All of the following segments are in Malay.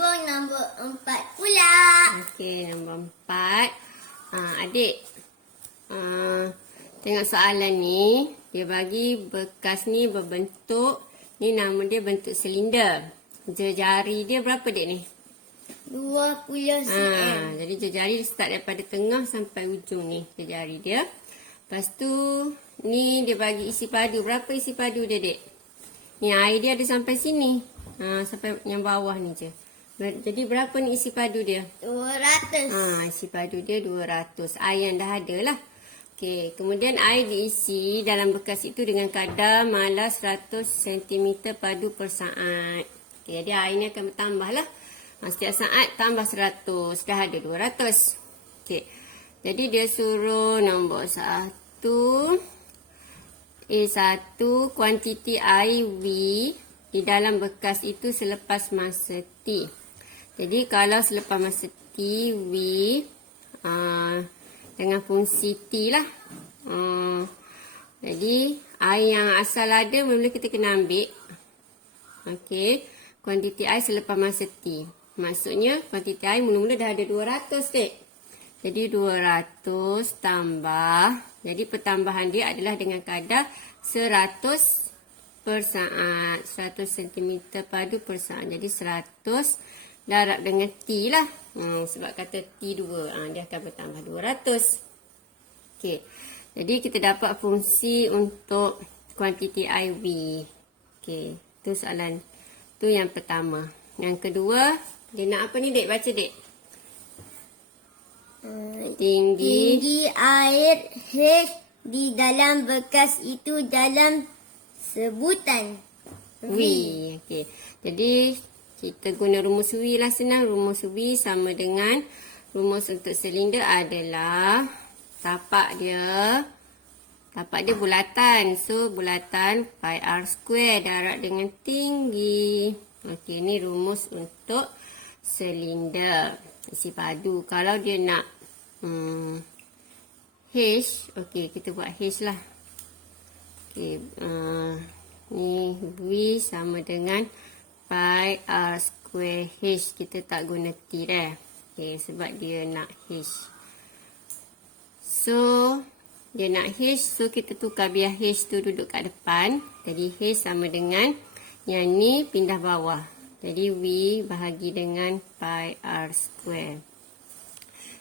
nombor 4 pula. Okey, nombor 4. Adik. Tengok soalan ni. Dia bagi bekas ni berbentuk. Ni nama dia bentuk silinder. Jari dia berapa dek ni? 20 cm. Jadi jari dia start daripada tengah sampai ujung ni. Jari dia. Lepas tu, ni dia bagi isi padu. Berapa isi padu dia dek? Ni air dia ada sampai sini. Sampai yang bawah ni je. Jadi berapa ni isi padu dia? 200. Isi padu dia 200. Air yang dah ada lah. Okey, kemudian air diisi dalam bekas itu dengan kadar malas 100 cm padu per saat. Okey, jadi air ni akan bertambah lah. Setiap saat tambah 100. Dah ada 200. Okey, jadi dia suruh nombor 1. A1 kuantiti air V di dalam bekas itu selepas masa T. Jadi kalau selepas masa T, V dengan fungsi T lah. Jadi air yang asal ada mula-mula kita kena ambil. Okey, kuantiti air selepas masa T. Maksudnya kuantiti air mula-mula dah ada 200 dek. Jadi 200 tambah. Jadi pertambahan dia adalah dengan kadar 100 per saat. 100 cm padu per saat. Jadi 100 darab dengan T lah. Sebab kata T2. Dia akan bertambah 200. Okey. Jadi kita dapat fungsi untuk kuantiti air V. Okey. Itu soalan. Itu yang pertama. Yang kedua. Dia nak apa ni dek? Baca dek. Tinggi air H di dalam bekas itu dalam sebutan V. Okey. Jadi kita guna rumus V lah senang. Rumus V sama dengan rumus untuk silinder adalah tapak dia bulatan. So bulatan pi r square darab dengan tinggi. Okey, ni rumus untuk silinder isi padu. Kalau dia nak H, okey kita buat H lah. Okey, ni V sama dengan pi r square H. Kita tak guna T dah. Okey, sebab dia nak H. So, dia nak H. So, kita tukar biar H tu duduk kat depan. Jadi, H sama dengan yang ni pindah bawah. Jadi, V bahagi dengan pi r square.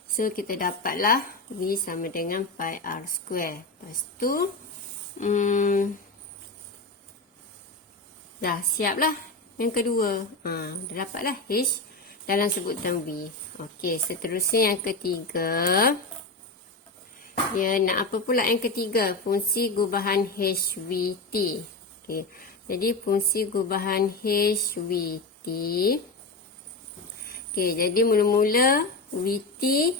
So, kita dapatlah V sama dengan pi r square. Lepas tu, dah siap lah. Yang kedua, dah dapatlah H dalam sebutan V. Okey, seterusnya yang ketiga. Dia nak apa pula yang ketiga? Fungsi gubahan HVT. Okey, jadi fungsi gubahan HVT. Okey, jadi mula-mula VT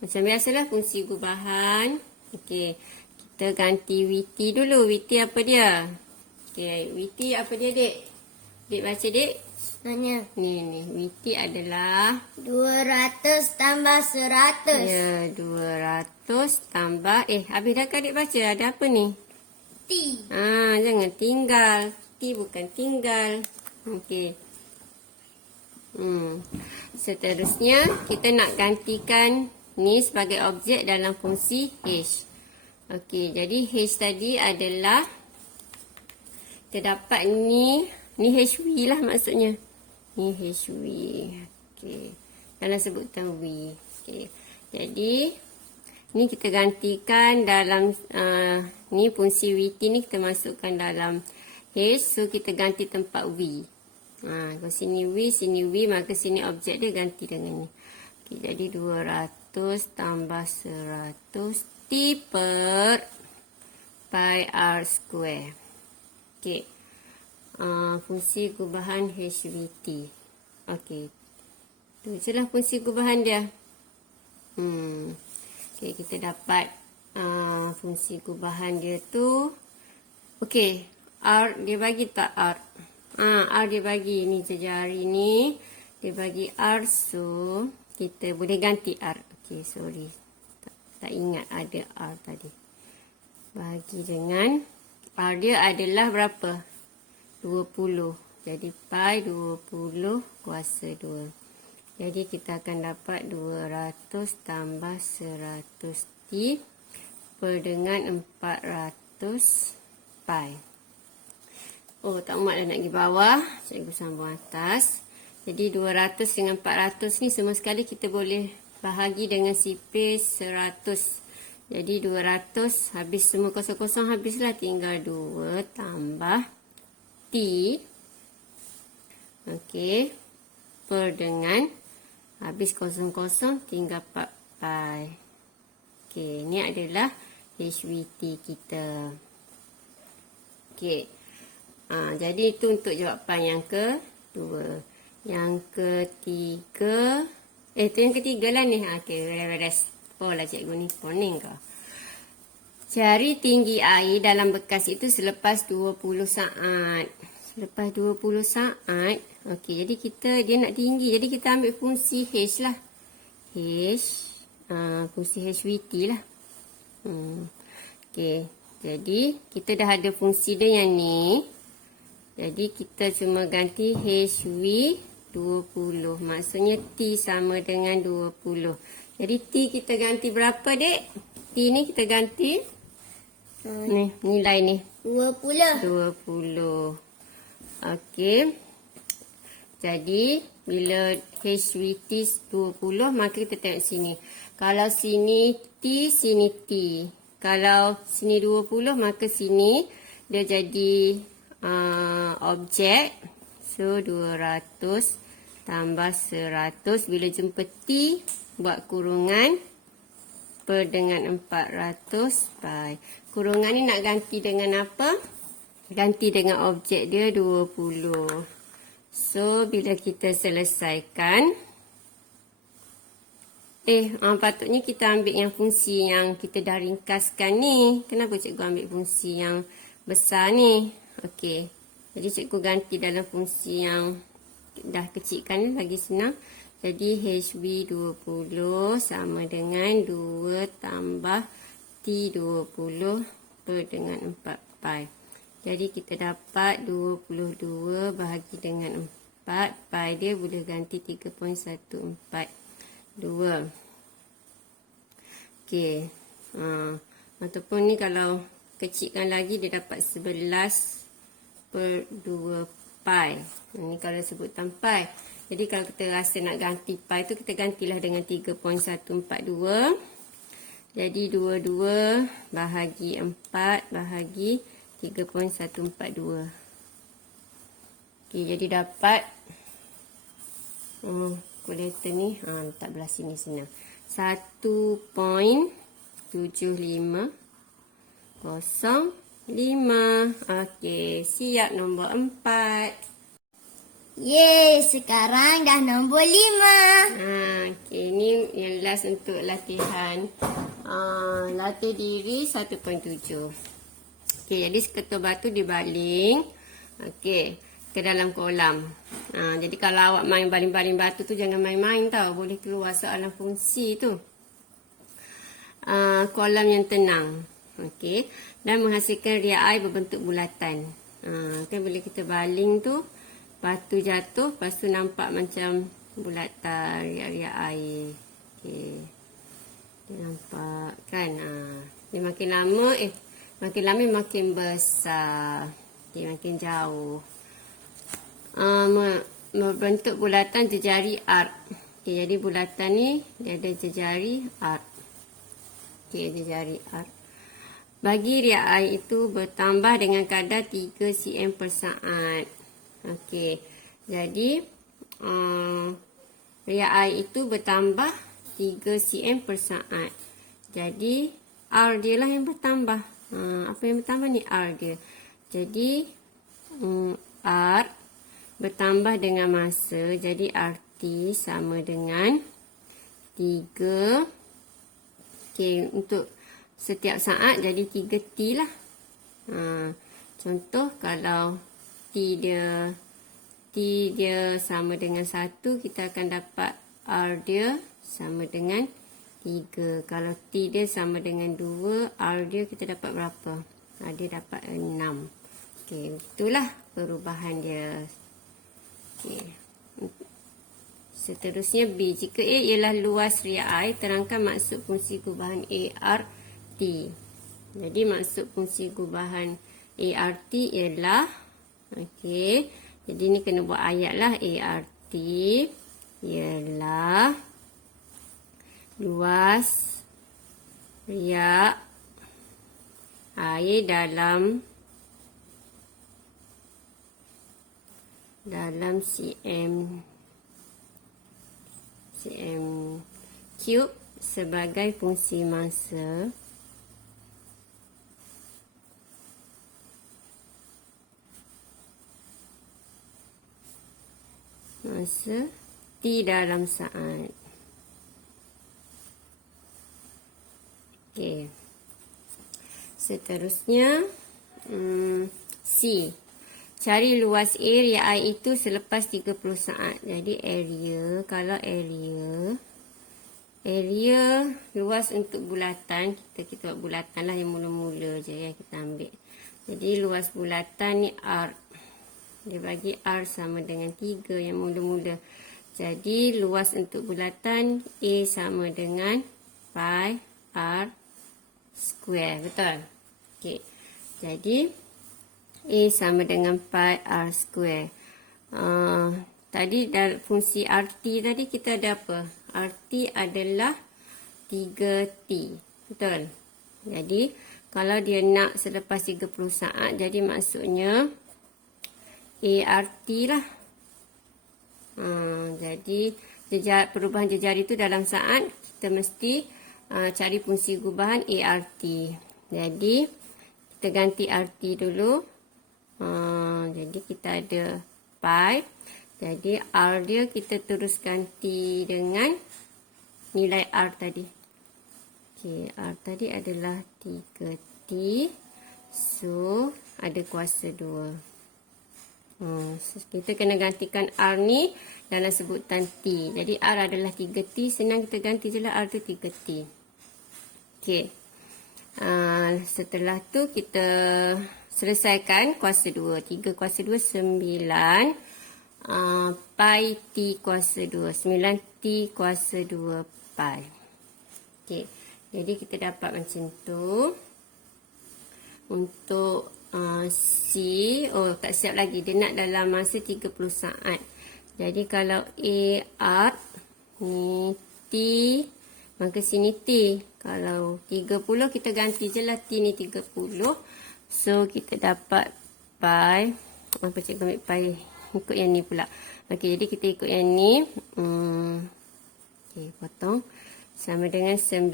macam biasalah fungsi gubahan. Okey, kita ganti VT dulu. VT apa dia? Okey, VT apa dia dek? Dek baca dek. Mana? Ni. VT adalah 200 tambah 100. Ya, 200 tambah. Habis dah adik baca. Ada apa ni? T. Jangan tinggal. T bukan tinggal. Okey. Seterusnya, kita nak gantikan ni sebagai objek dalam fungsi H. Okey, jadi H tadi adalah kita dapat ni HV lah maksudnya. Ni HV. Okey. Dalam sebutan V. Okey. Jadi ni kita gantikan dalam ni fungsi VT ni kita masukkan dalam H. So kita ganti tempat V. Kalau sini V, maka sini objek dia ganti dengan ni. Okey, jadi 200 tambah 100 T per pi r square. Okey. Fungsi gubahan HVT. Okey. Tu je lah fungsi gubahan dia. Okey, kita dapat fungsi gubahan dia tu. Okey, R dia bagi tak R? R dia bagi ni jari ni. Dia bagi R, so kita boleh ganti R. Okey, sorry. Tak ingat ada R tadi. Bagi dengan R dia adalah berapa? 20. Jadi pi 20 kuasa 2. Jadi kita akan dapat 200 tambah 100T per dengan 400 pi. Oh, tak muat dah nak pergi bawah. Cikgu sambung atas. Jadi 200 dengan 400 ni semua sekali kita boleh bahagi dengan sipir 100. Jadi 200 habis semua kosong-kosong habislah, tinggal 2 tambah T. Okey. Per dengan habis kosong-kosong tinggal 4 pi. Okey, ni adalah HVT kita. Okey. Jadi itu untuk jawapan yang kedua. Yang ketiga, itu yang ketiga lah ni. Okey, beres. Oh lah cikgu ni poning kau. Cari tinggi air dalam bekas itu selepas 20 saat. Selepas 20 saat. Okey, jadi dia nak tinggi. Jadi kita ambil fungsi H lah. Fungsi HVT lah. Okey, jadi kita dah ada fungsi dia yang ni. Jadi kita cuma ganti HV 20. Maksudnya T sama dengan 20. Jadi T kita ganti berapa, dek? T ni kita ganti ni, nilai ni 20. Okey. Jadi bila HVT 20, maka kita tengok sini. Kalau sini T, sini T. Kalau sini 20, maka sini dia jadi objek. So 200 tambah 100. Bila jumpa T, buat kurungan per dengan 400 pi. Kurungan ni nak ganti dengan apa? Ganti dengan objek dia 20. So bila kita selesaikan, patutnya kita ambil yang fungsi yang kita dah ringkaskan ni. Kenapa cikgu ambil fungsi yang besar ni? Okey, jadi cikgu ganti dalam fungsi yang dah kecilkan ni, lagi senang. Jadi HV 20 sama dengan 2 tambah T20 per dengan 4 pi. Jadi kita dapat 22 bahagi dengan 4. Pi dia boleh ganti 3.142. Okey. Ataupun ni kalau kecilkan lagi, dia dapat 11 per 2 pi. Ini kalau sebutan pi. Jadi kalau kita rasa nak ganti pi tu, kita gantilah dengan 3.142. Jadi 22 bahagi 4 bahagi 3.142. Okey, jadi dapat kalkulator ni letak belah sini senang. 1.7505. Okey, siap nombor 4. Yeay, sekarang dah nombor 5. Okey, ni yang last untuk latihan latih diri 1.7. Okey, jadi seketul batu dibaling ke dalam kolam. Jadi kalau awak main baling-baling batu tu, jangan main-main tau. Boleh keluar soalan fungsi tu. Kolam yang tenang. Okey, dan menghasilkan riak air berbentuk bulatan. Boleh kita baling tu, batu jatuh, lepas tu nampak macam bulatan riak-riak air. Okey, nampak kan? Dia makin lama makin besar. Okey, makin jauh. Berbentuk bulatan jejari arc. Okey, jadi bulatan ni dia ada jejari arc. Okey, jejari arc. Bagi riak air itu bertambah dengan kadar 3 cm per saat. Okey, jadi riak air itu bertambah 3 cm per saat. Jadi R dia lah yang bertambah. Apa yang bertambah ni? R dia. Jadi R bertambah dengan masa. Jadi RT sama dengan 3. Okey, untuk setiap saat jadi 3T lah. Contoh kalau T dia sama dengan 1, kita akan dapat R dia sama dengan 3. Kalau T dia sama dengan 2, R dia kita dapat berapa? Dia dapat 6. Okey, itulah perubahan dia. Okey. Seterusnya B. Jika A ialah luas real I, terangkan maksud fungsi gubahan ART. Jadi maksud fungsi gubahan ART ialah, okey, jadi ni kena buat ayat lah. ART ialah luas real air dalam cm cube sebagai fungsi masa T dalam saat. Okey. Seterusnya C. Cari luas area I itu selepas 30 saat. Jadi area, kalau area luas untuk bulatan, kita buat bulatan lah yang mula-mula je ya, kita ambil. Jadi luas bulatan ni R. Dia bagi R sama dengan 3 yang mula-mula. Jadi luas untuk bulatan A sama dengan pi R square. Betul? Okey. Jadi A sama dengan pi R square. Tadi dalam fungsi RT tadi kita ada apa? RT adalah 3T. Betul? Jadi kalau dia nak selepas 30 saat, jadi maksudnya ART lah. Jadi perubahan jejak itu dalam saat, kita mesti cari fungsi gubahan ART. Jadi kita ganti RT dulu. Jadi kita ada pi. Jadi R dia kita terus ganti dengan nilai R tadi. Okey, R tadi adalah 3T. So ada kuasa 2. Kita kena gantikan R ni dalam sebutan T. Jadi R adalah 3T. Senang kita ganti je lah R tu 3T. Okey. Setelah tu kita selesaikan kuasa 2. 3 kuasa 2 9. Pi T kuasa 2. 9T kuasa 2 pi. Okey. Jadi kita dapat macam tu. Untuk C, tak siap lagi. Dia nak dalam masa 30 saat. Jadi kalau A, R, ni T, maka sini T. Kalau 30, kita ganti je lah T ni 30. So, kita dapat pi. Apa cikgu ambil pi? Ikut yang ni pula. Okey, jadi kita ikut yang ni. Okey, potong. Sama dengan 9.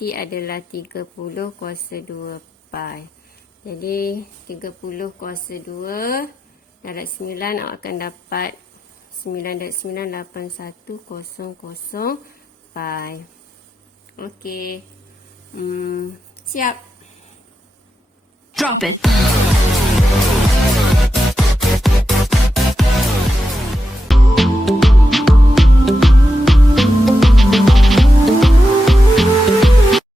T adalah 30 kuasa 2 pi. Jadi 30 kuasa 2 darab 9, awak akan dapat 9 darab 9 8100 pi. Okey. Siap. Drop it.